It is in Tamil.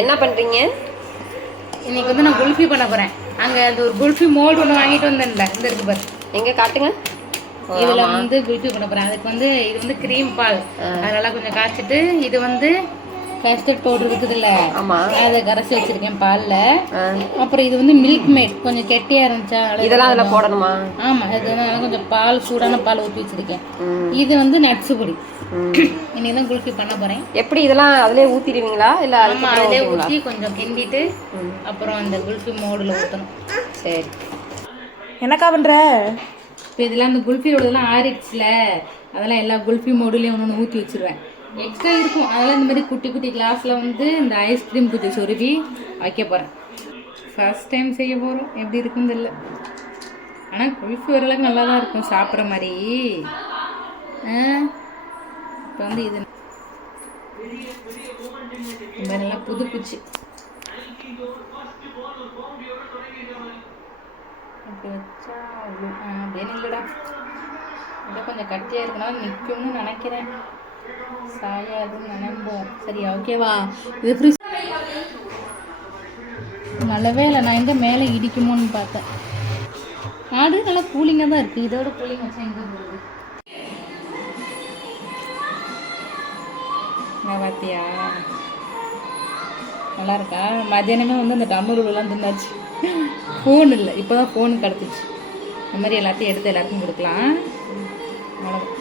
என்ன பண்ணுறீங்க? இன்னைக்கு வந்து நான் குல்ஃபி பண்ண போகிறேன். அங்கே அந்த ஒரு குல்ஃபி மோல்டு ஒன்று வாங்கிட்டு வந்தேன்ல, இந்த இருக்கு பாரு. எங்கே காட்டுங்க. இதில் வந்து குல்ஃபி பண்ண போகிறேன். அதுக்கு வந்து இது வந்து க்ரீம் பால் அதெல்லாம் கொஞ்சம் காய்ச்சிட்டு, இது வந்து கஸ்டர்ட் பவுடர் இருக்குதுல்ல, அதை கரைச்சி வச்சிருக்கேன் பாலில். அப்புறம் இது வந்து மில்க் மேட் கொஞ்சம் கெட்டியாக இருந்துச்சா, இதெல்லாம் அதில் போடணுமா? ஆமாம், அதனால கொஞ்சம் பால் சூடான பால் ஊற்றி வச்சிருக்கேன். இது வந்து நட்ஸு பொடி. இன்னைக்கு தான் குல்ஃபி பண்ண போகிறேன். எப்படி இதெல்லாம் அதிலே ஊற்றிடுவீங்களா இல்லை? ஆமாம், அதிலே ஊற்றி கொஞ்சம் கிண்டிட்டு அப்புறம் அந்த குல்ஃபி மோடில் ஊற்றணும். சரி, என்னக்கா பண்ணுற? இப்போ இதெல்லாம் அந்த குல்ஃபியோடதெல்லாம் ஆறிடுச்சுல, அதெல்லாம் எல்லா குல்ஃபி மோடுலேயும் ஒன்று ஒன்று ஊற்றி வச்சுருவேன். எக்ஸ்ட்ரா இருக்கும், அதெல்லாம் இந்த மாதிரி குட்டி குட்டி கிளாஸில் வந்து இந்த ஐஸ்கிரீம் குச்சி சொருவி வைக்க போகிறேன். ஃபர்ஸ்ட் டைம் செய்ய போகிறோம், எப்படி இருக்குன்னு தெரியல. ஆனால் குல்ஃபி ஓரளவுக்கு நல்லா தான் இருக்கும் சாப்பிட்ற மாதிரி. இப்போ வந்து இது இந்த மாதிரிலாம் புது குச்சி இப்போ வச்சா அப்படின்னு இல்லைடா, இதை கொஞ்சம் கட்டியாக இருக்கனால நிற்கும்னு நினைக்கிறேன். சாயாதுன்னு நினைப்போம். சரியா, ஓகேவா? இது ஃப்ரிட்ஜ் நல்லாவே இல்லை. நான் எங்கே மேலே இடிக்குமோன்னு பார்த்தேன். ஆடு நல்லா கூலிங்காக தான் இருக்குது. இதோட கூலிங் வச்சா எங்கே போகுது? பார்த்தியா, நல்லா இருக்கா? மத்தியானமே வந்து அந்த டம்ளர் உள்ளலாம் தின்னாச்சு. ஃபோன் இல்லை, இப்போ தான் ஃபோனு கிடச்சிச்சு. இந்த மாதிரி எல்லாத்தையும் எடுத்து எல்லாருக்கும் கொடுக்கலாம். அவ்வளோ.